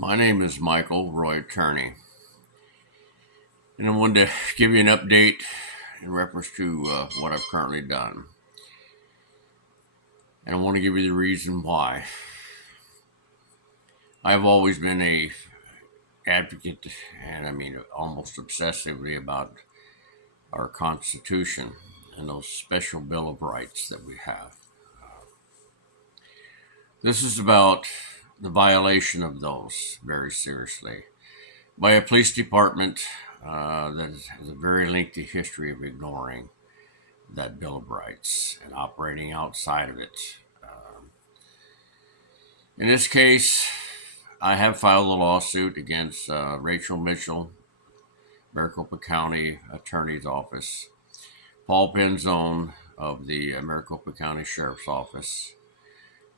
My name is Michael Roy Turney, and I wanted to give you an update in reference to what I've currently done. And I want to give you the reason why. I've always been a advocate, and I mean almost obsessively, about our Constitution and those special Bill of Rights that we have. This is about the violation of those very seriously by a police department that has a very lengthy history of ignoring that Bill of Rights and operating outside of it. Um, in this case, I have filed a lawsuit against Rachel Mitchell, Maricopa County Attorney's Office, Paul Penzone of the Maricopa County Sheriff's Office,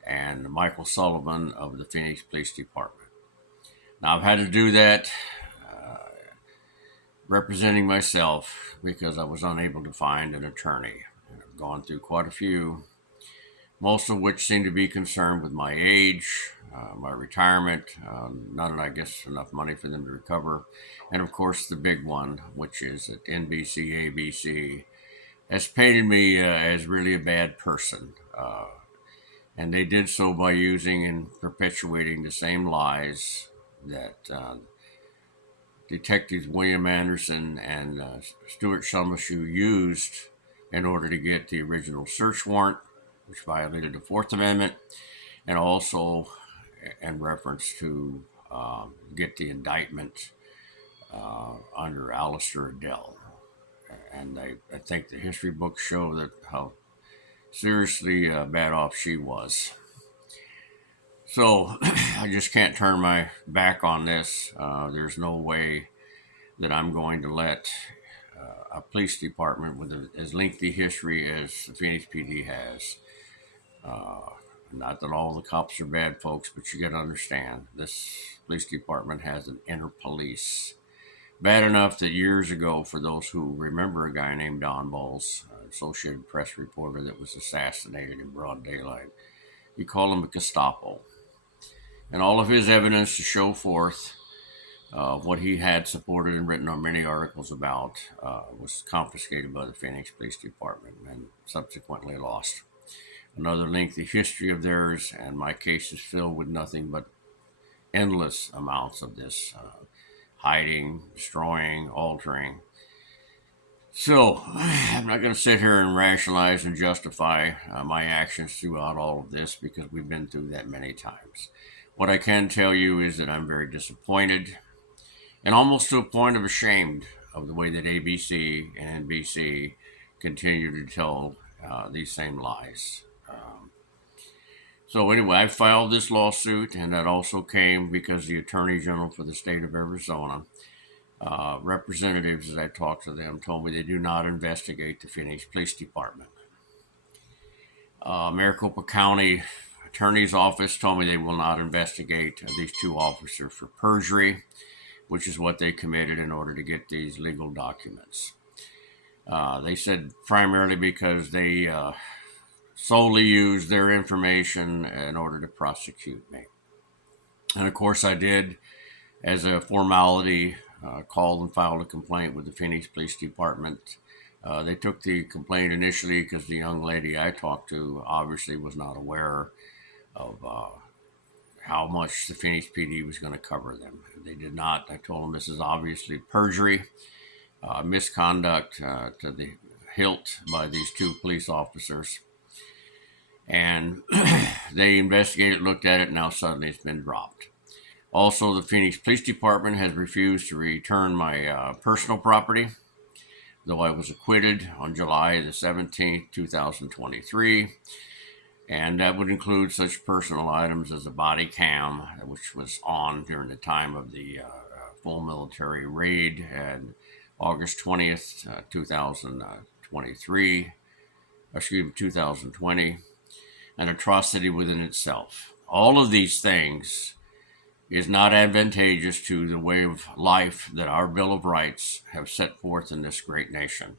and Michael Sullivan of the Phoenix Police Department. Now, I've had to do that representing myself because I was unable to find an attorney. And I've gone through quite a few, most of which seem to be concerned with my age, my retirement, not, I guess, enough money for them to recover. And of course, the big one, which is that NBC, ABC, has painted me as really a bad person. And they did so by using and perpetuating the same lies that detectives William Anderson and Stuart Shumlishoe used in order to get the original search warrant, which violated the Fourth Amendment, and also in reference to get the indictment under Alistair Adele. And I think the history books show that how seriously bad off she was. So I just can't turn my back on this. There's no way that I'm going to let a police department with as lengthy history as the Phoenix PD has. Uh, Not that all the cops are bad folks, but you got to understand this police department has an inner police. Bad enough that years ago, for those who remember a guy named Don Bowles, Associated Press reporter that was assassinated in broad daylight, you call him a Gestapo. And all of his evidence to show forth what he had supported and written on many articles about was confiscated by the Phoenix Police Department and subsequently lost. Another lengthy history of theirs, and my case is filled with nothing but endless amounts of this hiding, destroying, altering. So, I'm not going to sit here and rationalize and justify my actions throughout all of this because we've been through that many times. What I can tell you is that I'm very disappointed and almost to a point of ashamed of the way that ABC and NBC continue to tell these same lies. So anyway, I filed this lawsuit, and that also came because the Attorney General for the state of Arizona, representatives, as I talked to them, told me they do not investigate the Phoenix Police Department. Maricopa County Attorney's Office told me they will not investigate these two officers for perjury, which is what they committed in order to get these legal documents. They said primarily because they solely used their information in order to prosecute me. And of course, I did, as a formality, called and filed a complaint with the Phoenix Police Department. They took the complaint initially because the young lady I talked to obviously was not aware of how much the Phoenix PD was going to cover them. They did not. I told them this is obviously perjury, misconduct to the hilt by these two police officers. And they investigated, looked at it, now suddenly it's been dropped. Also, the Phoenix Police Department has refused to return my personal property, though I was acquitted on July the 17th, 2023. And that would include such personal items as a body cam, which was on during the time of the full military raid on August 20th, 2023, 2020, an atrocity within itself. All of these things is not advantageous to the way of life that our Bill of Rights have set forth in this great nation.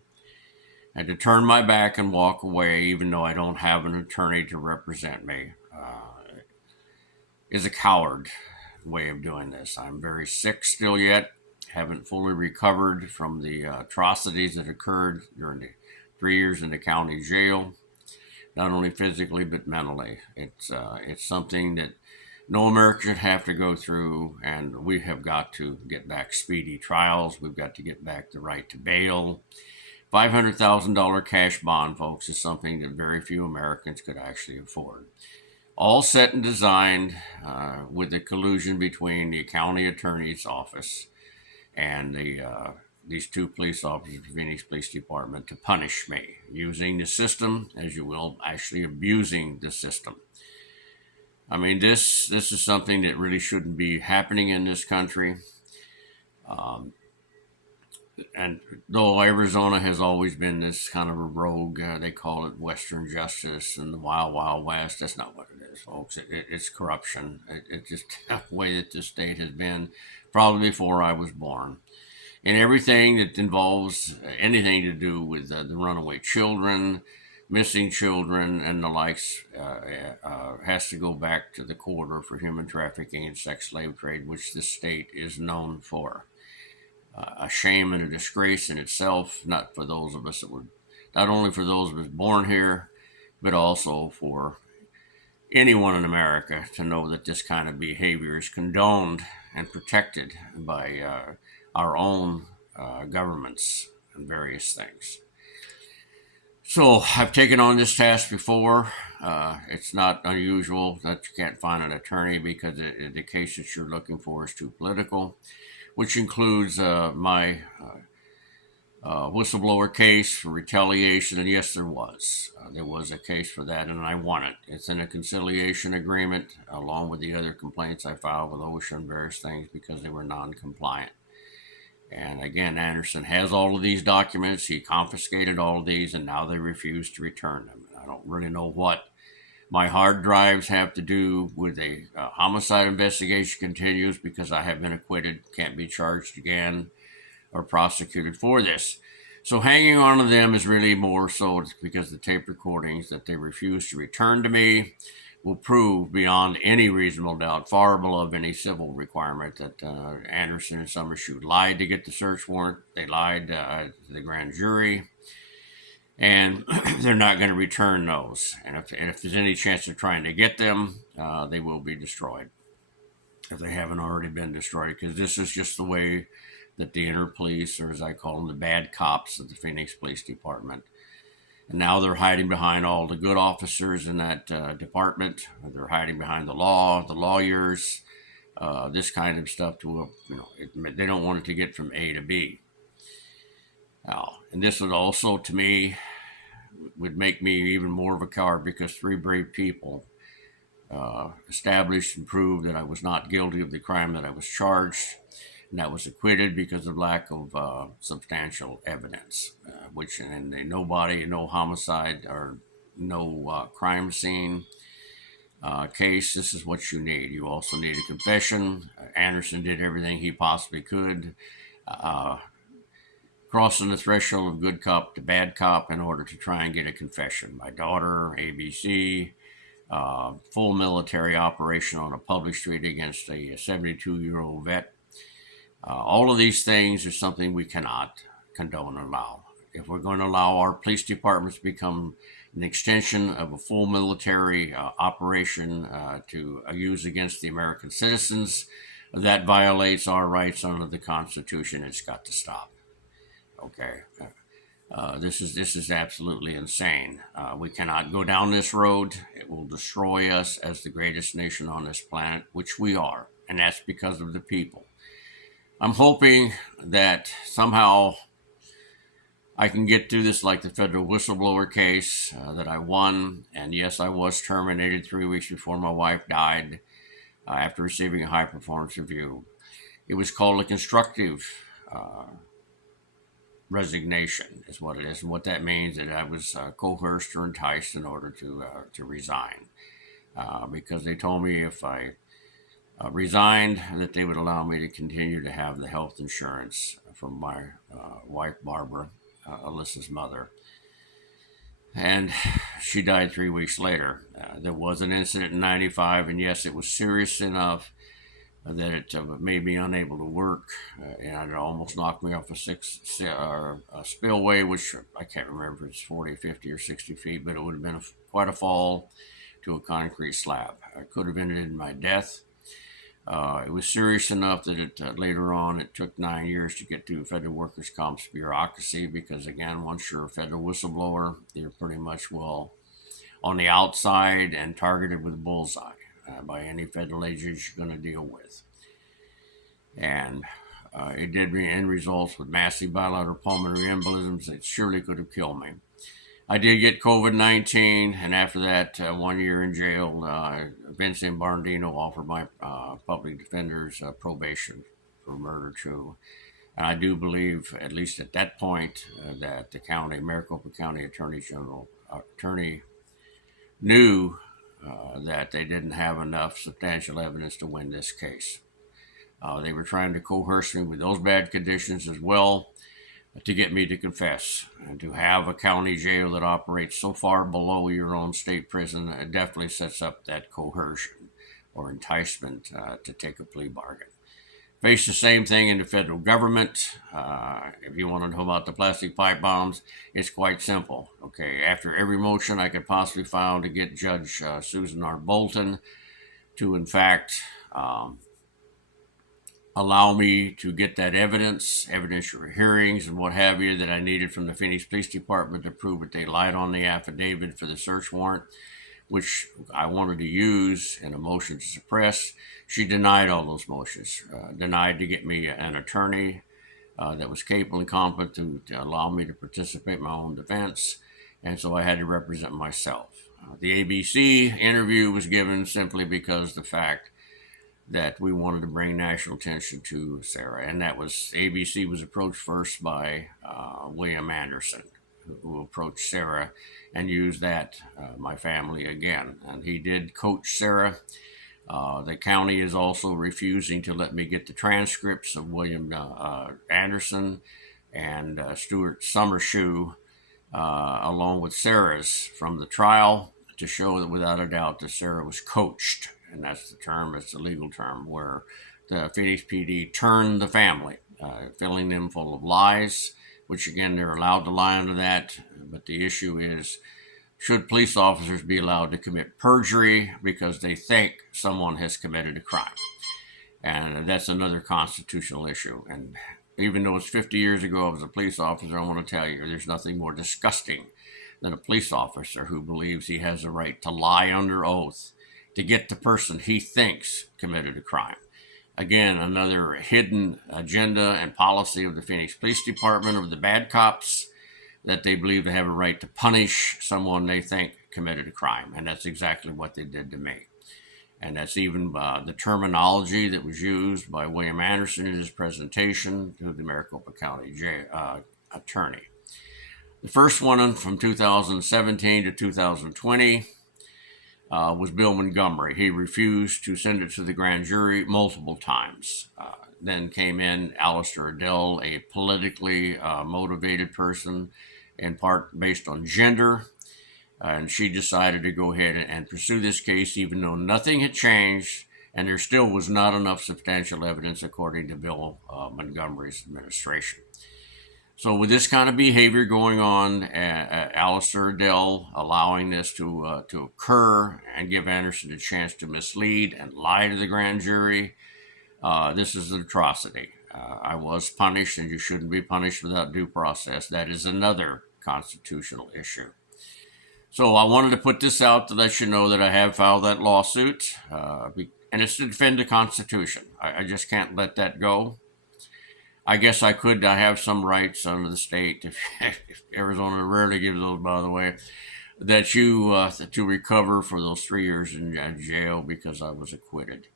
And to turn my back and walk away, even though I don't have an attorney to represent me, is a coward way of doing this. I'm very sick still yet. Haven't fully recovered from the atrocities that occurred during the 3 years in the county jail, not only physically but mentally. It's something that no American should have to go through, and we have got to get back speedy trials. We've got to get back the right to bail. $500,000 cash bond, folks, is something that very few Americans could actually afford. All set and designed with the collusion between the county attorney's office and these two police officers of the Phoenix Police Department to punish me, using the system, as you will, actually abusing the system. I mean, this is something that really shouldn't be happening in this country. And though Arizona has always been this kind of a rogue, they call it Western justice and the Wild Wild West. That's not what it is, folks. It's corruption. It's just the way that this state has been, probably before I was born. And everything that involves anything to do with the runaway children, missing children, and the likes has to go back to the corridor for human trafficking and sex slave trade, which this state is known for. A shame and a disgrace in itself, not for those of us that were, not only for those of us born here, but also for anyone in America to know that this kind of behavior is condoned and protected by our own governments and various things. So I've taken on this task before. It's not unusual that you can't find an attorney because the case that you're looking for is too political, which includes my whistleblower case for retaliation. And yes, there was. There was a case for that, and I won it. It's in a conciliation agreement, along with the other complaints I filed with OSHA and various things because they were non-compliant. And again, Anderson has all of these documents. He confiscated all of these, and now they refuse to return them. And I don't really know what my hard drives have to do with a homicide investigation continues because I have been acquitted, can't be charged again or prosecuted for this. So hanging on to them is really more so because the tape recordings that they refuse to return to me will prove beyond any reasonable doubt, far below any civil requirement, that Anderson and Summershoot lied to get the search warrant. They lied to the grand jury. And they're not going to return those. And if there's any chance of trying to get them, they will be destroyed if they haven't already been destroyed, because this is just the way that the inner police, or as I call them, the bad cops of the Phoenix Police Department. And now they're hiding behind all the good officers in that department. They're hiding behind the law, the lawyers, this kind of stuff. They don't want it to get from A to B. And this would also, to me, would make me even more of a coward because three brave people established and proved that I was not guilty of the crime that I was charged, and that was acquitted because of lack of substantial evidence, which in no body, no homicide, or no crime scene case, this is what you need. You also need a confession. Anderson did everything he possibly could, crossing the threshold of good cop to bad cop in order to try and get a confession. My daughter, ABC, full military operation on a public street against a 72-year-old vet. All of these things are something we cannot condone and allow. If we're going to allow our police departments to become an extension of a full military operation to use against the American citizens, that violates our rights under the Constitution. It's got to stop. Okay, this is absolutely insane. We cannot go down this road. It will destroy us as the greatest nation on this planet, which we are, and that's because of the people. I'm hoping that somehow I can get through this like the federal whistleblower case that I won. And yes, I was terminated 3 weeks before my wife died after receiving a high performance review. It was called a constructive resignation is what it is. And what that means is that I was coerced or enticed in order to resign because they told me if I resigned that they would allow me to continue to have the health insurance from my wife, Barbara, Alyssa's mother. And she died 3 weeks later. There was an incident in 95, and yes, it was serious enough that it made me unable to work, and it almost knocked me off a spillway, which I can't remember if it's 40, 50, or 60 feet, but it would have been quite a fall to a concrete slab. It could have ended in my death. It was serious enough that later on it took 9 years to get to federal workers' comp's bureaucracy, because again, once you're a federal whistleblower, you're pretty much on the outside and targeted with a bullseye by any federal agency you're going to deal with. And it did end results with massive bilateral pulmonary embolisms that surely could have killed me. I did get COVID-19, and after that 1 year in jail, Vincent Barndino offered my public defenders probation for murder too. And I do believe, at least at that point, that the Maricopa County Attorney knew that they didn't have enough substantial evidence to win this case. They were trying to coerce me with those bad conditions as well to get me to confess. And to have a county jail that operates so far below your own state prison, it definitely sets up that coercion or enticement to take a plea bargain. Face the same thing in the federal government. If you want to know about the plastic pipe bombs, it's quite simple. Okay, after every motion I could possibly file to get Judge Susan R. Bolton to, in fact, allow me to get that evidentiary hearings and what have you that I needed from the Phoenix Police Department to prove that they lied on the affidavit for the search warrant, which I wanted to use in a motion to suppress. She denied all those motions, denied to get me an attorney that was capable and competent to allow me to participate in my own defense, and so I had to represent myself. The ABC interview was given simply because the fact that we wanted to bring national attention to Sarah, and that was ABC was approached first by William Anderson, who approached Sarah and used my family again, and he did coach Sarah. The county is also refusing to let me get the transcripts of William Anderson and Stuart Summershoe, along with Sarah's from the trial, to show that without a doubt that Sarah was coached. And that's the term, it's a legal term, where the Phoenix PD turned the family, filling them full of lies, which again, they're allowed to lie under that. But the issue is, should police officers be allowed to commit perjury because they think someone has committed a crime? And that's another constitutional issue. And even though it's 50 years ago I was a police officer, I want to tell you, there's nothing more disgusting than a police officer who believes he has a right to lie under oath to get the person he thinks committed a crime. Again, another hidden agenda and policy of the Phoenix Police Department, of the bad cops, that they believe they have a right to punish someone they think committed a crime. And that's exactly what they did to me. And that's even the terminology that was used by William Anderson in his presentation to the Maricopa County attorney. The first one from 2017 to 2020 was Bill Montgomery. He refused to send it to the grand jury multiple times. Then came in Alistair Adele, a politically motivated person, in part based on gender. And she decided to go ahead and pursue this case, even though nothing had changed, and there still was not enough substantial evidence, according to Bill Montgomery's administration. So with this kind of behavior going on, Alistair Adele allowing this to occur and give Anderson a chance to mislead and lie to the grand jury, this is an atrocity. I was punished, and you shouldn't be punished without due process. That is another constitutional issue. So I wanted to put this out to let you know that I have filed that lawsuit, and it's to defend the Constitution. I just can't let that go. I guess I have some rights under the state, if Arizona rarely gives those, by the way, that you to recover for those 3 years in jail because I was acquitted.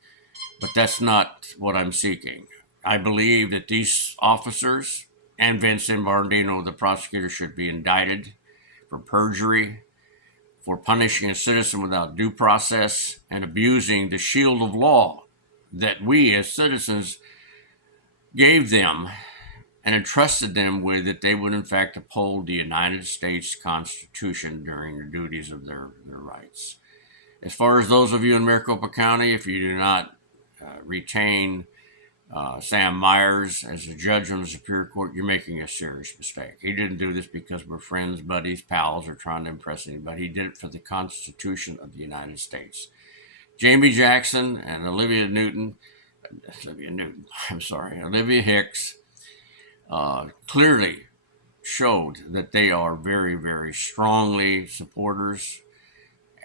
But that's not what I'm seeking. I believe that these officers and Vincent Barndino, the prosecutor, should be indicted for perjury, for punishing a citizen without due process, and abusing the shield of law that we as citizens gave them and entrusted them with, that they would in fact uphold the United States Constitution during the duties of their rights. As far as those of you in Maricopa County, if you do not retain Sam Myers as a judge on the Superior Court, you're making a serious mistake. He didn't do this because we're friends, buddies, pals, or trying to impress anybody. He did it for the Constitution of the United States. Jamie Jackson and Olivia Hicks clearly showed that they are very, very strongly supporters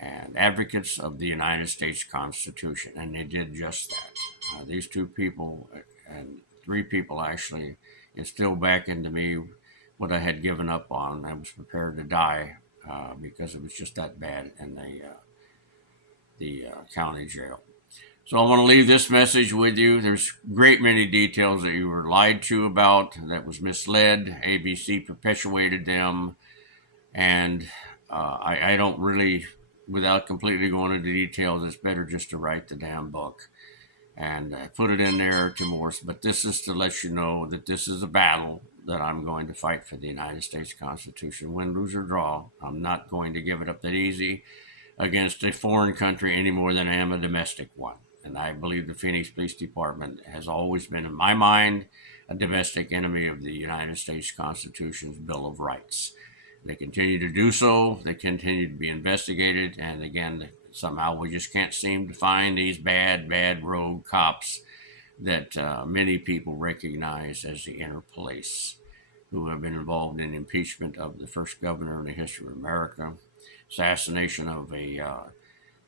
and advocates of the United States Constitution, and they did just that. These two people, and three people actually, instilled back into me what I had given up on. I was prepared to die because it was just that bad in the county jail. So I want to leave this message with you. There's great many details that you were lied to about, that was misled. ABC perpetuated them, and I don't really, without completely going into details, it's better just to write the damn book and put it in there to Morse. But this is to let you know that this is a battle that I'm going to fight for the United States Constitution. Win, lose, or draw, I'm not going to give it up that easy against a foreign country any more than I am a domestic one. And I believe the Phoenix Police Department has always been, in my mind, a domestic enemy of the United States Constitution's Bill of Rights. They continue to do so. They continue to be investigated. And again, somehow we just can't seem to find these bad rogue cops that many people recognize as the inner police, who have been involved in impeachment of the first governor in the history of America, assassination of a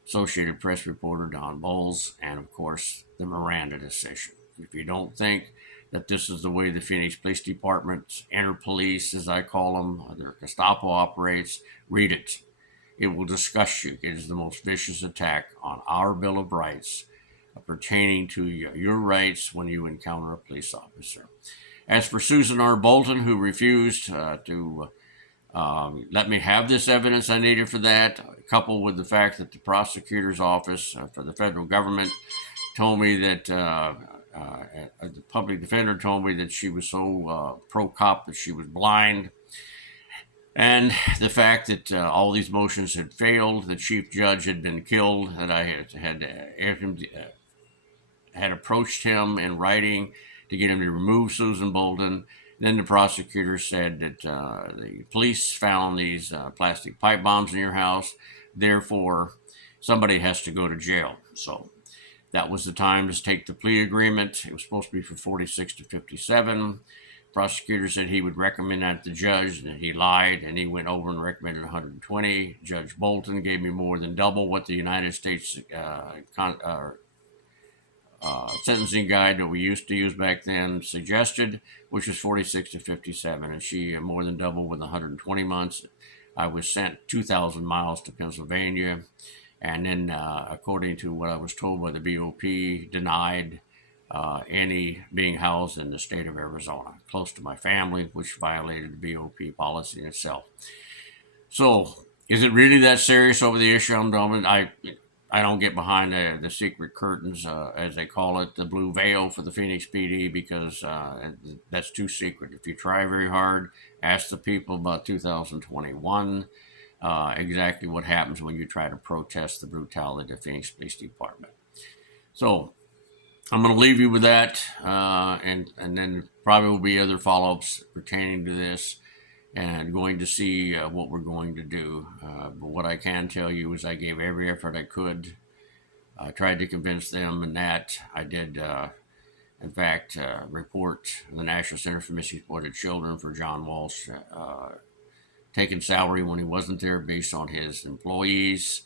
Associated Press reporter, Don Bowles, and of course, the Miranda decision. If you don't think that this is the way the Phoenix Police Department's inner police, as I call them, their Gestapo operates, read it. It will disgust you. It is the most vicious attack on our Bill of Rights pertaining to your rights when you encounter a police officer. As for Susan R. Bolton, who refused to let me have this evidence I needed for that, coupled with the fact that the prosecutor's office for the federal government told me that the public defender told me that she was so pro-cop that she was blind, and the fact that all these motions had failed, the chief judge had been killed, that I had approached him in writing to get him to remove Susan Bolton. Then the prosecutor said that the police found these plastic pipe bombs in your house, therefore somebody has to go to jail. So that was the time to take the plea agreement. It was supposed to be for 46 to 57. Prosecutor said he would recommend that to the judge, and he lied, and he went over and recommended 120. Judge Bolton gave me more than double what the United States sentencing guide that we used to use back then suggested, which was 46 to 57, and she more than doubled with 120 months. I was sent 2,000 miles to Pennsylvania, and then, according to what I was told by the BOP, denied any being housed in the state of Arizona, close to my family, which violated the BOP policy in itself. So, is it really that serious over the issue I'm doing? I don't get behind the secret curtains, as they call it, the blue veil for the Phoenix PD, because that's too secret. If you try very hard, ask the people about 2021, exactly what happens when you try to protest the brutality of the Phoenix Police Department. So I'm going to leave you with that, and then probably will be other follow-ups pertaining to this, and going to see what we're going to do. But what I can tell you is I gave every effort I could. I tried to convince them, and that I did, in fact, report the National Center for Missing Exploited Children for John Walsh taking salary when he wasn't there based on his employees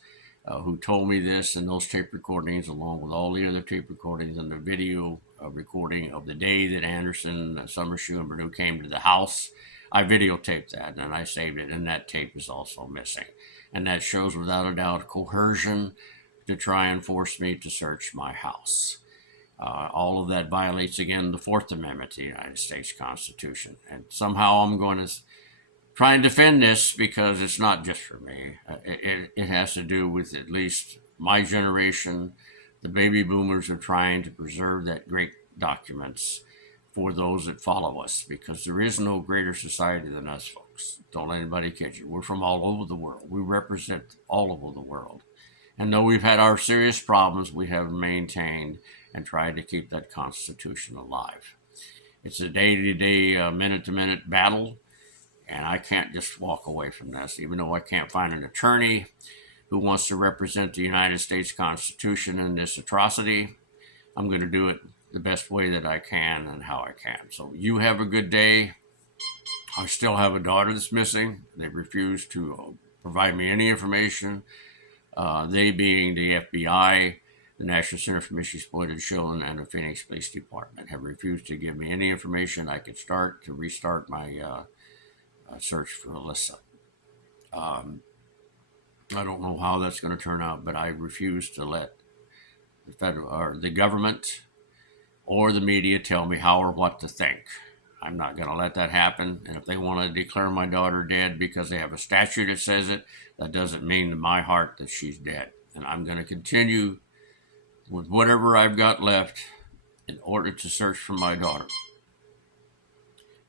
who told me this, and those tape recordings, along with all the other tape recordings and the video recording of the day that Anderson, Summershoe, and Burnett came to the house. I videotaped that, and I saved it, and that tape is also missing. And that shows, without a doubt, coercion to try and force me to search my house. All of that violates, again, the Fourth Amendment to the United States Constitution. And somehow I'm going to try and defend this, because it's not just for me. It has to do with at least my generation. The baby boomers are trying to preserve that great documents for those that follow us, because there is no greater society than us, folks. Don't let anybody kid you. We're from all over the world. We represent all over the world. And though we've had our serious problems, we have maintained and try to keep that Constitution alive. It's a day-to-day, minute-to-minute battle, and I can't just walk away from this, even though I can't find an attorney who wants to represent the United States Constitution in this atrocity. I'm going to do it the best way that I can and how I can. So you have a good day. I still have a daughter that's missing. They refuse to provide me any information. They being the FBI, the National Center for Missing Exploited Children, and the Phoenix Police Department have refused to give me any information I could start to restart my search for Alyssa. I don't know how that's going to turn out, but I refuse to let the federal or the government or the media tell me how or what to think. I'm not going to let that happen. And if they want to declare my daughter dead because they have a statute that says it, that doesn't mean to my heart that she's dead. And I'm going to continue with whatever I've got left in order to search for my daughter.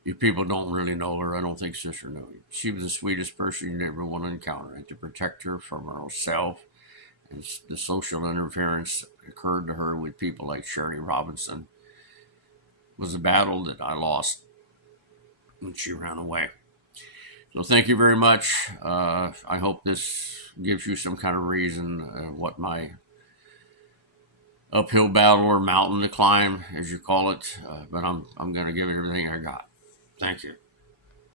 You people don't really know her. I don't think Sister knew her. She was the sweetest person you'd ever want to encounter. And to protect her from herself and the social interference that occurred to her with people like Sherry Robinson was a battle that I lost when she ran away. So thank you very much. I hope this gives you some kind of reason what my uphill battle or mountain to climb, as you call it. But I'm going to give it everything I got. Thank you.